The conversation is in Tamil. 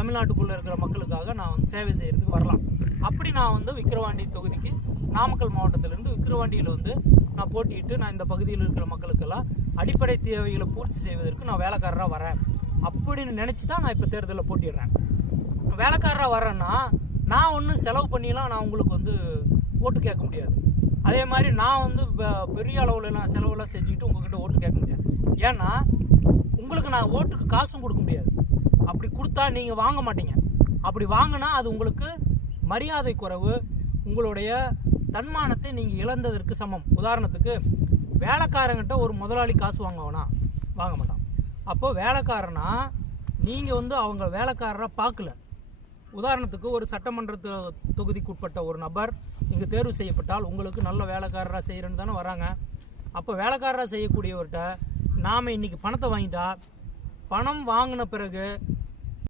தமிழ்நாட்டுக்குள்ளே இருக்கிற மக்களுக்காக நான் வந்து சேவை செய்கிறதுக்கு வரலாம். அப்படி நான் வந்து விக்கிரவாண்டி தொகுதிக்கு நாமக்கல் மாவட்டத்திலேருந்து விக்கிரவாண்டியில் வந்து நான் போட்டியிட்டு நான் இந்த பகுதியில் இருக்கிற மக்களுக்கெல்லாம் அடிப்படை தேவைகளை பூர்த்தி செய்வதற்கு நான் வேலைக்காரராக வரேன் அப்படின்னு நினச்சி தான் நான் இப்போ தேர்தலில் போட்டிடுறேன். வேலைக்காரராக வரேன்னா நான் ஒன்றும் செலவு பண்ணிலாம் நான் உங்களுக்கு வந்து ஓட்டு கேட்க முடியாது. அதே மாதிரி நான் வந்து பெரிய அளவில் நான் செலவெல்லாம் செஞ்சுக்கிட்டு உங்ககிட்ட ஓட்டு கேட்க முடியாது. ஏன்னா உங்களுக்கு நான் ஓட்டுக்கு காசும் கொடுக்க முடியாது. அப்படி கொடுத்தா நீங்கள் வாங்க மாட்டீங்க. அப்படி வாங்கினா அது உங்களுக்கு மரியாதை குறைவு, உங்களுடைய தன்மானத்தை நீங்கள் இழந்ததற்கு சமம். உதாரணத்துக்கு வேலைக்காரங்கிட்ட ஒரு முதலாளி காசு வாங்க மாட்டான். அப்போ வேலைக்காரனா நீங்கள் வந்து அவங்க வேலைக்காரராக பார்க்கல. உதாரணத்துக்கு ஒரு சட்டமன்ற தொகுதிக்குட்பட்ட ஒரு நபர் இங்கே தேர்வு செய்யப்பட்டால் உங்களுக்கு நல்ல வேலைக்காரராக செய்கிறேன்னு தானே வராங்க. அப்போ வேலைக்காரராக செய்யக்கூடியவர்கிட்ட நாம் இன்றைக்கி பணத்தை வாங்கிட்டா பணம் வாங்கின பிறகு